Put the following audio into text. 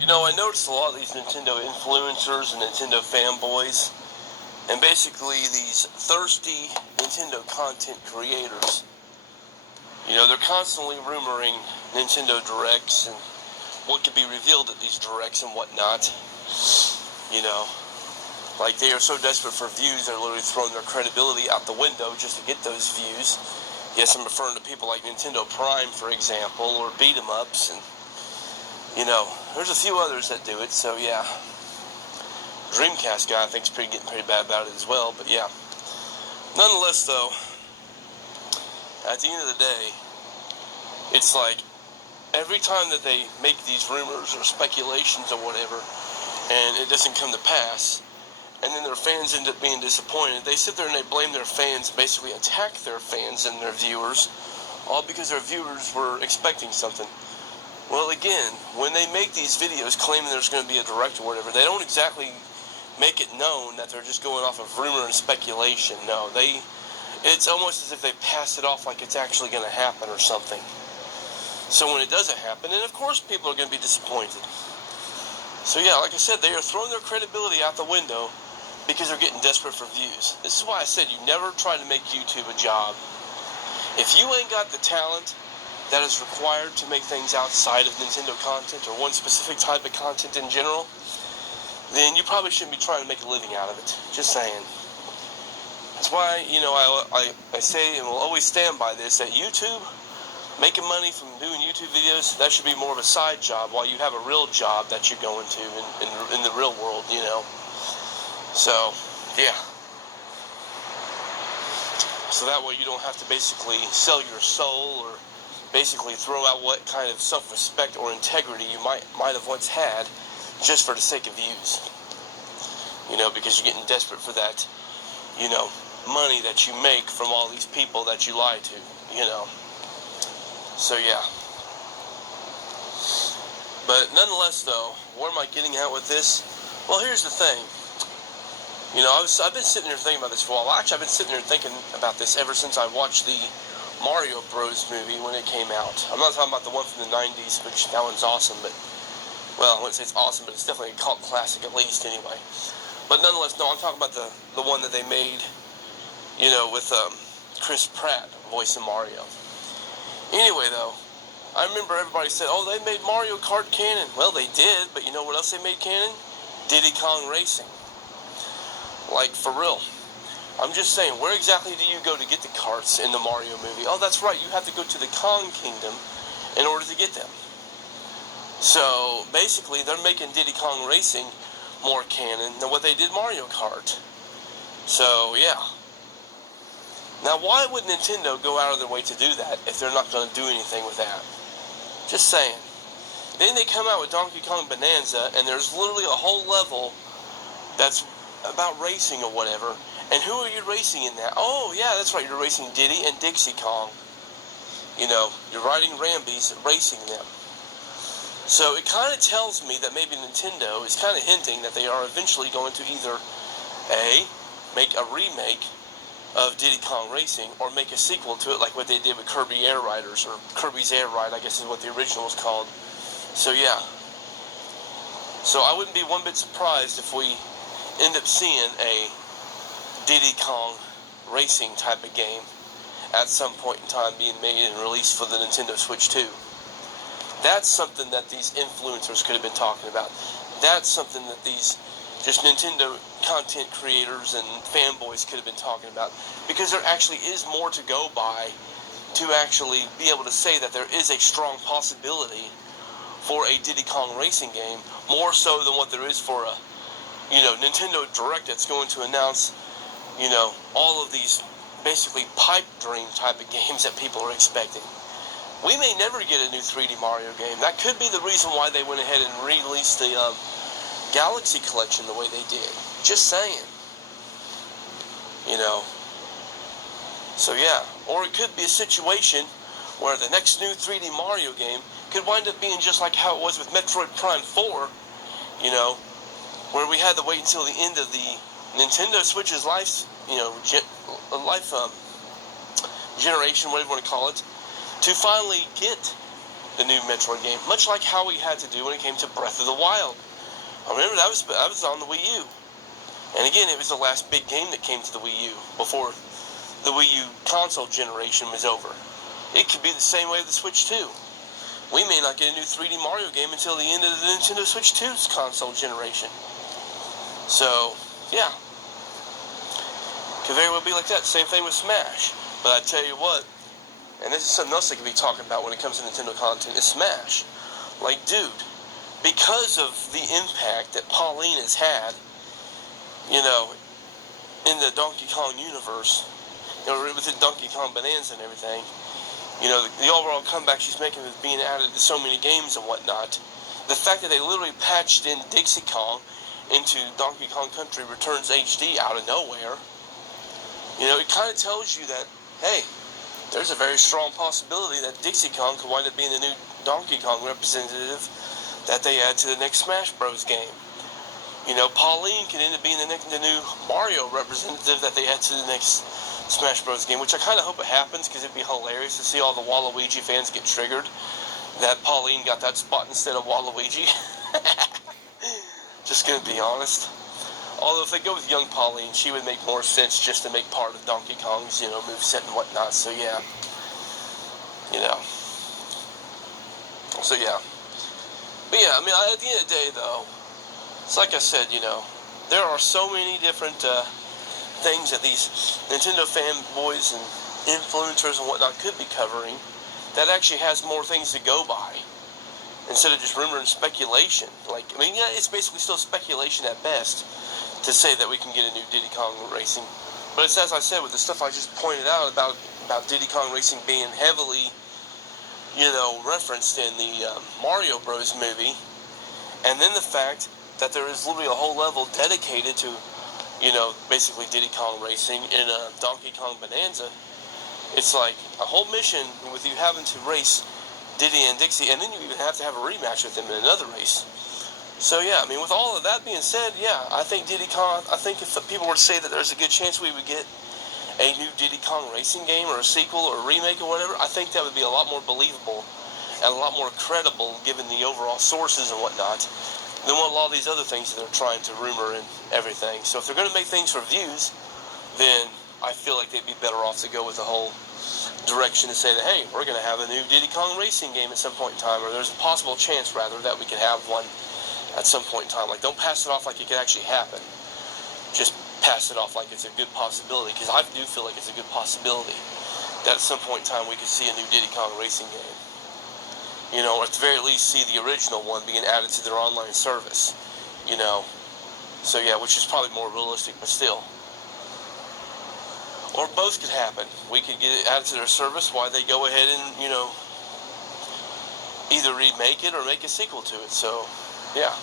You know, I noticed a lot of these Nintendo influencers and Nintendo fanboys, and basically these thirsty Nintendo content creators. You know, they're constantly rumoring Nintendo Directs and what could be revealed at these Directs and whatnot. You know, like they are so desperate for views, they're literally throwing their credibility out the window just to get those views. Yes, I'm referring to people like Nintendo Prime, for example, or Beat 'em Ups, and you know, there's a few others that do it, so yeah. Dreamcast guy I think is getting pretty bad about it as well, but yeah. Nonetheless, though, at the end of the day, it's like every time that they make these rumors or speculations or whatever, and it doesn't come to pass, and then their fans end up being disappointed, they sit there and they blame their fans, basically attack their fans and their viewers, all because their viewers were expecting something. Well, again, when they make these videos claiming there's going to be a direct or whatever, they don't exactly make it known that they're just going off of rumor and speculation. No, it's almost as if they pass it off like it's actually going to happen or something. So when it doesn't happen, then of course people are going to be disappointed. So yeah, like I said, they are throwing their credibility out the window because they're getting desperate for views. This is why I said you never try to make YouTube a job. If you ain't got the talent that is required to make things outside of Nintendo content or one specific type of content in general, then you probably shouldn't be trying to make a living out of it. Just saying. That's why, you know, I say and will always stand by this, that YouTube, making money from doing YouTube videos, that should be more of a side job while you have a real job that you're going to in the real world, you know. So, yeah. So that way you don't have to basically sell your soul or basically throw out what kind of self-respect or integrity you might have once had just for the sake of views. You know, because you're getting desperate for that, you know, money that you make from all these people that you lie to, you know. So yeah. But nonetheless, though, where am I getting at with this? Well, here's the thing. You know, I've been sitting here thinking about this for a while. Actually, I've been sitting here thinking about this ever since I watched the Mario Bros. Movie when it came out. I'm not talking about the one from the 90s, which that one's awesome, but, well, I wouldn't say it's awesome, but it's definitely a cult classic at least, anyway. But nonetheless, no, I'm talking about the one that they made, you know, with Chris Pratt voicing Mario. Anyway, though, I remember everybody said, oh, they made Mario Kart canon. Well, they did, but you know what else they made canon? Diddy Kong Racing. Like, for real. I'm just saying, where exactly do you go to get the carts in the Mario movie? Oh, that's right, you have to go to the Kong Kingdom in order to get them. So, basically, they're making Diddy Kong Racing more canon than what they did Mario Kart. So, yeah. Now, why would Nintendo go out of their way to do that if they're not going to do anything with that? Just saying. Then they come out with Donkey Kong Bonanza, and there's literally a whole level that's about racing or whatever. And who are you racing in that? Oh, yeah, that's right, you're racing Diddy and Dixie Kong. You know, you're riding Rambies, racing them. So it kind of tells me that maybe Nintendo is kind of hinting that they are eventually going to either, A, make a remake of Diddy Kong Racing, or make a sequel to it like what they did with Kirby Air Riders, or Kirby's Air Ride, I guess is what the original was called. So, yeah. So I wouldn't be one bit surprised if we end up seeing a Diddy Kong Racing type of game at some point in time being made and released for the Nintendo Switch 2. That's something that these influencers could have been talking about. That's something that these just Nintendo content creators and fanboys could have been talking about. Because there actually is more to go by to actually be able to say that there is a strong possibility for a Diddy Kong Racing game, more so than what there is for a, you know, Nintendo Direct that's going to announce, you know, all of these basically pipe dream type of games that people are expecting. We may never get a new 3D Mario game. That could be the reason why they went ahead and released the Galaxy Collection the way they did. Just saying. You know. So yeah. Or it could be a situation where the next new 3D Mario game could wind up being just like how it was with Metroid Prime 4. You know. Where we had to wait until the end of the Nintendo Switch's life, you know, generation, whatever you want to call it, to finally get the new Metroid game, much like how we had to do when it came to Breath of the Wild. I remember that was on the Wii U, and again, it was the last big game that came to the Wii U before the Wii U console generation was over. It could be the same way with the Switch 2. We may not get a new 3D Mario game until the end of the Nintendo Switch 2's console generation. So, yeah. Could very well be like that. Same thing with Smash. But I tell you what, and this is something else they could be talking about when it comes to Nintendo content, is Smash. Like, dude, because of the impact that Pauline has had, you know, in the Donkey Kong universe, you know, with the Donkey Kong Bonanza and everything, you know, the overall comeback she's making with being added to so many games and whatnot, the fact that they literally patched in Dixie Kong into Donkey Kong Country Returns HD out of nowhere, you know, it kind of tells you that, hey, there's a very strong possibility that Dixie Kong could wind up being the new Donkey Kong representative that they add to the next Smash Bros. Game. You know, Pauline could end up being the new Mario representative that they add to the next Smash Bros. Game, which I kind of hope it happens, because it'd be hilarious to see all the Waluigi fans get triggered that Pauline got that spot instead of Waluigi. Just gonna be honest. Although if they go with young Pauline, she would make more sense just to make part of Donkey Kong's, you know, moveset and whatnot. So yeah, you know. So yeah. But yeah, I mean, at the end of the day, though, it's like I said, you know, there are so many different things that these Nintendo fanboys and influencers and whatnot could be covering that actually has more things to go by instead of just rumor and speculation. Like, I mean, yeah, it's basically still speculation at best to say that we can get a new Diddy Kong Racing. But it's as I said with the stuff I just pointed out about Diddy Kong Racing being heavily, you know, referenced in the Mario Bros. Movie, and then the fact that there is literally a whole level dedicated to, you know, basically Diddy Kong Racing in Donkey Kong Bonanza. It's like a whole mission with you having to race Diddy and Dixie, and then you even have to have a rematch with them in another race. So yeah, I mean, with all of that being said, yeah, I think Diddy Kong, I think if people were to say that there's a good chance we would get a new Diddy Kong Racing game or a sequel or a remake or whatever, I think that would be a lot more believable and a lot more credible given the overall sources and whatnot than what a lot of these other things that they're trying to rumor and everything. So if they're going to make things for views, then I feel like they'd be better off to go with the whole direction to say that, hey, we're going to have a new Diddy Kong Racing game at some point in time, or there's a possible chance, rather, that we could have one at some point in time. Like, don't pass it off like it could actually happen. Just pass it off like it's a good possibility, because I do feel like it's a good possibility that at some point in time we could see a new Diddy Kong Racing game. You know, or at the very least see the original one being added to their online service. You know, so yeah, which is probably more realistic, but still. Or both could happen. We could get it added to their service while they go ahead and, you know, either remake it or make a sequel to it. So, yeah.